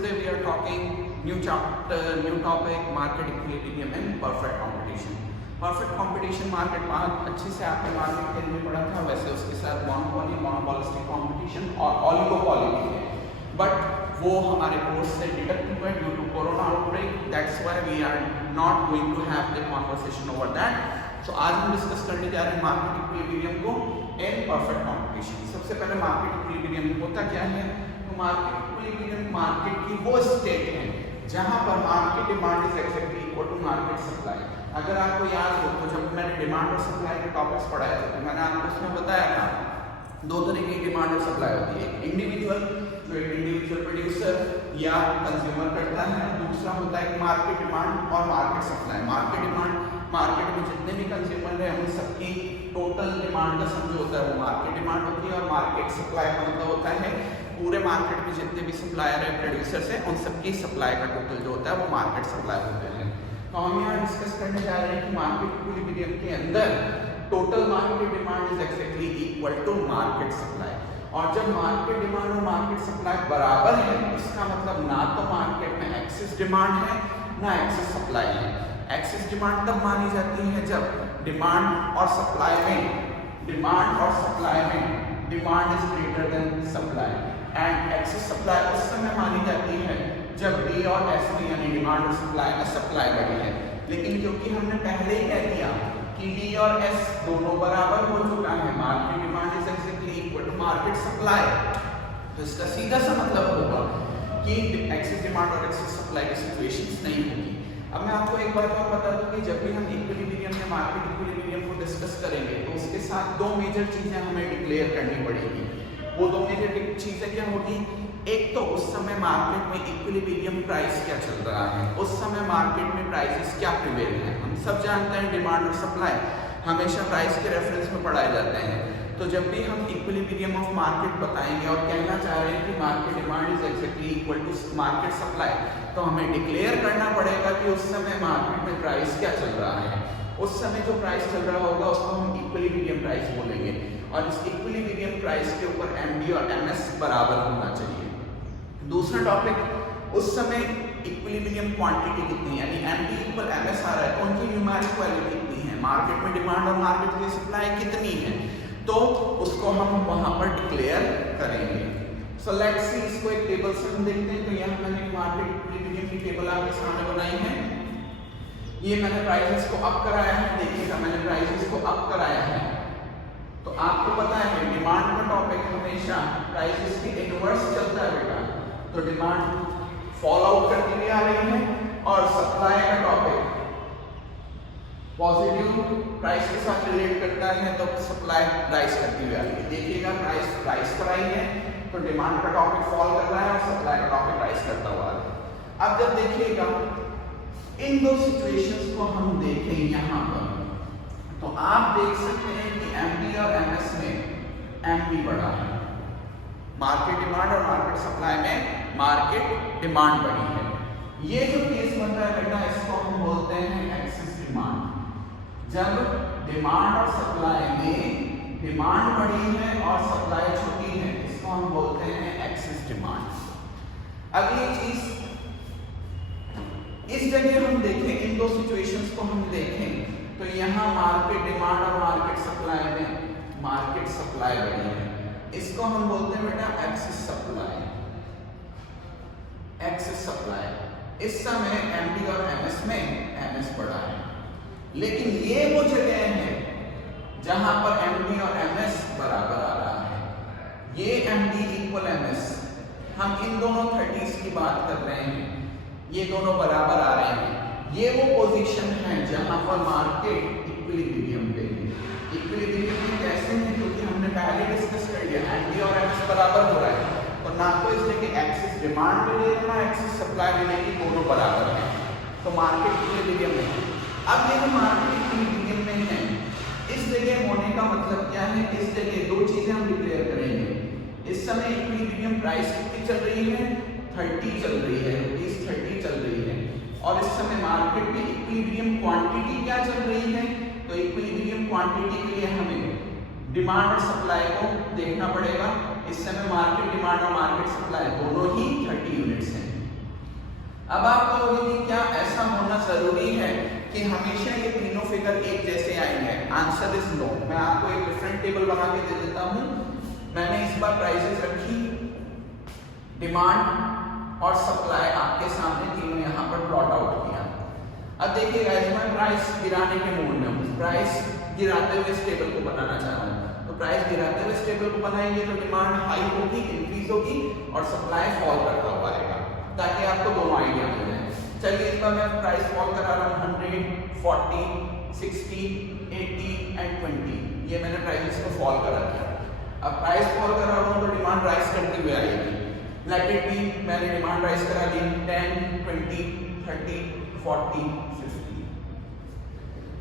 today we are talking new chapter, new topic, market equilibrium and perfect competition. Perfect competition market बहुत अच्छे से आपने market के लिए पढ़ा था, वैसे उसके साथ मोनोपोली, मोनोपोलिस्टिक कंपटीशन और ऑलिगोपोली भी है, बट वो हमारे कोर्स से डिडक्ट हुआ due to corona outbreak. That's why we are not going to have the conversation over that. So आज हम डिस्कस करने जा रहे हैं मार्केट इक्विलिब्रियम को एंड परफेक्ट कंपटीशन. सबसे पहले मार्केट इक्विलिब्रियम होता क्या है? तो मार्केट इक्विलिब्रियम मार्केट की वो स्टेट है जहां पर market demand is exactly equal to market supply. अगर आपको याद हो तो जब मैंने डिमांड और सप्लाई के टॉपिक्स पढ़ाए थे तो मैंने आपको उसमें बताया था दो तरह की डिमांड और सप्लाई होती है. इंडिविजुअल, जो एक इंडिविजुअल प्रोड्यूसर या कंज्यूमर करता है, दूसरा होता है मार्केट डिमांड और market supply. Market demand, market में जितने भी कंज्यूमर हैं उन सबकी टोटल डिमांड का सम जो होता है वो मार्केट डिमांड होती है, और मार्केट सप्लाई का मतलब होता है पूरे मार्केट में जितने भी सप्लायर है, प्रोड्यूसर्स हैं, उन सबकी सप्लाई का टोटल जो होता है वो मार्केट सप्लाई होते हैं. तो हम यहाँ डिस्कस करने जा रहे हैं कि मार्केट इक्विलिब्रियम के अंदर total market demand is exactly equal to market supply. और जब मार्केट डिमांड और मार्केट सप्लाई बराबर है, इसका मतलब ना तो मार्केट में एक्सेस डिमांड है ना एक्सेस सप्लाई है. एक्सेस डिमांड तब मानी जाती है जब डिमांड और सप्लाई में demand is greater than supply, and excess supply उस समय मानी जाती है जब डी और एस में यानी डिमांड और सप्लाई में सप्लाई बढ़ी है. लेकिन क्योंकि हमने पहले ही कह दिया कि डी और एस दोनों बराबर हो चुका है, market demand is exactly equal to market supply, तो इसका सीधा सा मतलब होगा कि एक्सेस डिमांड और एक्सेस सप्लाई की सिचुएशंस नहीं होगी. अब मैं आपको एक बात और बता दूं कि जब भी हम इक्विलिब्रियम या मार्केट इक्विलिब्रियम को डिस्कस करेंगे तो उसके साथ दो मेजर चीजें हमें डिक्लेयर करनी पड़ेगी. वो दो मेजर चीजें क्या होगी? एक तो उस समय मार्केट में इक्विलिब्रियम प्राइस क्या चल रहा है, उस समय मार्केट में प्राइसेस क्या प्रिवेल है. हम सब जानते हैं डिमांड और सप्लाई हमेशा प्राइस के रेफरेंस में पढ़ाए जाते हैं. तो जब भी हम इक्विलिब्रियम ऑफ मार्केट बताएंगे और कहना चाह रहे हैं कि market demand is exactly equal to market supply, तो हमें डिक्लेयर करना पड़ेगा कि उस समय मार्केट में प्राइस क्या चल रहा है. उस समय जो प्राइस चल रहा होगा उसको हम इक्विलिब्रियम प्राइस बोलेंगे, और इस इक्विलिब्रियम प्राइस के ऊपर एमडी और एमएस बराबर होना चाहिए. दूसरा टॉपिक, उस समय इक्विलिब्रियम क्वांटिटी कितनी है, यानी एमडी इक्वल एमएस आ रहा है, तो उनकी न्यूमेरिक वैल्यू कितनी है, मार्केट में डिमांड और मार्केट की सप्लाई कितनी है, तो उसको हम वहां पर डिक्लेयर करेंगे. सो लेट्स सी, इसको एक टेबल से हम देखते हैं. तो यहाँ मैंने मार्केट इक्विलिब्रियम की टेबल आपके सामने बनाई है. ये मैंने प्राइसेस को अप कराया है, देखिएगा मैंने प्राइसेस को अप कराया है. तो आपको पता है डिमांड का टॉपिक हमेशा प्राइसेस की इनवर्स चलता है बेटा, तो डिमांड फॉल आउट करती हुई आ रही है, और सप्लाई का टॉपिक पॉजिटिव प्राइस के साथ रिलेट करता है, तो सप्लाई राइज करती हुई आ रही है. देखिएगा प्राइस राइज पर आई है तो डिमांड का टॉपिक फॉल कर रहा है और सप्लाई का टॉपिक राइज करता हुआ आ रहा है. अब जब देखिएगा इन दो सिचुएशंस को हम देखें यहाँ पर, तो आप देख सकते हैं कि एमडी और एमएस में एमडी बढ़ा है, मार्केट डिमांड और मार्केट सप्लाई में मार्केट डिमांड बढ़ी है. ये जो केस बन रहा है बेटा, इसको हम बोलते हैं एक्सेस डिमांड. जब डिमांड और सप्लाई में डिमांड बढ़ी है और सप्लाई छोटी है, इसको हम बोलते हैं एक्सेस डिमांड. अब ये चीज इस जगह हम देखें, इन दो सिचुएशंस को हम देखें, तो यहाँ मार्केट डिमांड और मार्केट सप्लाई में मार्केट सप्लाई बढ़ी है, इसको हम बोलते हैं बेटा एक्सेस सप्लाई. एक्सेस सप्लाई इस समय एमडी और एमएस में एमएस बढ़ा है. लेकिन ये वो जगह है जहां पर एमडी और एमएस बराबर आ रहा है. ये एमडी इक्वल एमएस, हम इन दोनों 30s की बात कर रहे हैं, ये दोनों बराबर आ रहे हैं. ये वो पोजीशन है जहां पर मार्केट इक्विलिब्रियम पे है. इक्विलिब्रियम कैसे है? क्योंकि हमने पहले डिस्कस कर लिया एमडी और एमएस बराबर हो रहा है, तो ना तो इसलिए कि एक्सेस डिमांड में ले लेना, एक्सेस सप्लाई में लेना, दोनों बराबर है, तो मार्केट इक्विलिब्रियम में है. अब ये मार्केट इक्विलिब्रियम में है, इस जगह होने का मतलब क्या है? इस जगह दो चीजें हम डिक्लेयर करेंगे. इस समय इक्विलिब्रियम प्राइस कितनी चल रही है? 30 चल रही है, ₹30 चल रही है. और इस समय मार्केट में इक्विलिब्रियम क्वांटिटी क्या चल रही है? तो इक्विलिब्रियम क्वांटिटी के लिए हमें डिमांड और सप्लाई को देखना पड़ेगा. इस समय मार्केट डिमांड और मार्केट सप्लाई दोनों ही 30 यूनिट्स हैं. अब आप कहोगे कि क्या ऐसा होना जरूरी है कि हमेशा ये तीनों फिगर एक जैसे आएंगे? Answer is no. मैं आपको एक डिफरेंट टेबल बना के दे देता हूं। मैंने इस बार प्राइसेस रखी, डिमांड और सप्लाई आपके सामने तीनों यहाँ पर प्लॉट आउट किया। अब देखिए गाइस, मैं प्राइस गिराने के मूड में हूँ, प्राइस गिराते हुए इस टेबल को बनाना चाह रहा हूँ। तो प्राइस गिराते हुए इस टेबल को बनाएंगे तो डिमांड हाई होगी, इंक्रीज होगी और सप्लाई फॉल करता हुआ आएगा, ताकि आपको दोनों आइडिया मिल जाए। चलिए इस बार मैं प्राइस फॉल करा रहा हूँ 100, 40, 60, 80 एंड 20। ये मैंने प्राइसेस को फॉल करा दिया। अब प्राइस फॉल करा रहा हूँ तो डिमांड राइज करते हुए आएगी। लेट इट बी, मैंने डिमांड राइज करा दी 10, 20, 30, 40, 50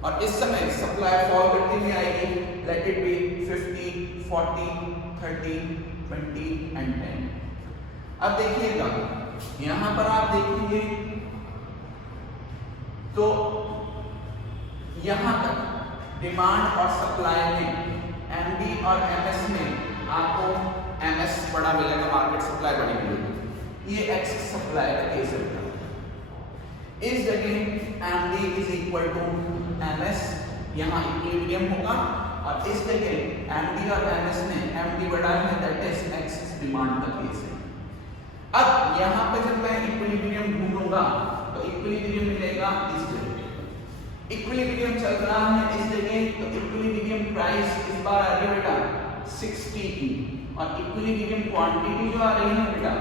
और इस समय सप्लाई फॉल करती हुई आएगी। Let it be 50, 40, 30, 20 and 10। अब देखिएगा यहां पर आप देखेंगे तो यहां तक डिमांड और सप्लाई में एमडी और एमएस में आपको एमएस बड़ा मिलेगा, मार्केट सप्लाई बड़ी मिलेगी। ये एक्सेस सप्लाई का केस है। इस जगह MD is equal to MS, यहाँ इक्विलिब्रियम होगा और इस जगह एमडी और एमएस में एमडी बड़ा है, दैट इज एक्सेस डिमांड का केस है। अब यहाँ पे जब मैं इक्विलिब्रियम ढूंढूंगा तो इक्विलिब्रियम मिलेगा इस जगह। इक्विलिब्रियम चल रहा है इस जगह, तो इक्विलिब्रियम प्राइस इस बार आ रही है बेटा 60 की और इक्विलिब्रियम क्वांटिटी जो आ रही है बेटा,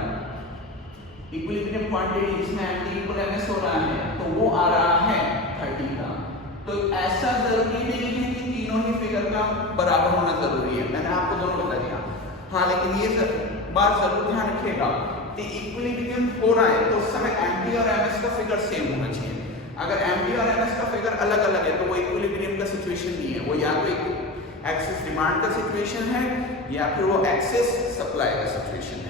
इक्विलिब्रियम क्वांटिटी जिसमें एमडी इक्वल एमएस हो रहा है तो वो आ रहा है 30 का। तो ऐसा जरूरी नहीं है कि तीनों ही फिगर का बराबर होना जरूरी है, मैंने आपको दोनों बता दिया। हाँ, लेकिन ये बात जरूर ध्यान रखिएगा कि इक्विलिब्रियम हो रहा है तो उस समय एमडी और एमएस का फिगर सेम होना चाहिए। अगर एमडी और एमएस का फिगर अलग अलग है तो वो इक्विलिब्रियम का सिचुएशन नहीं है, वो या तो एक्सेस डिमांड का सिचुएशन है या फिर वो एक्सेस सप्लाई का सिचुएशन है।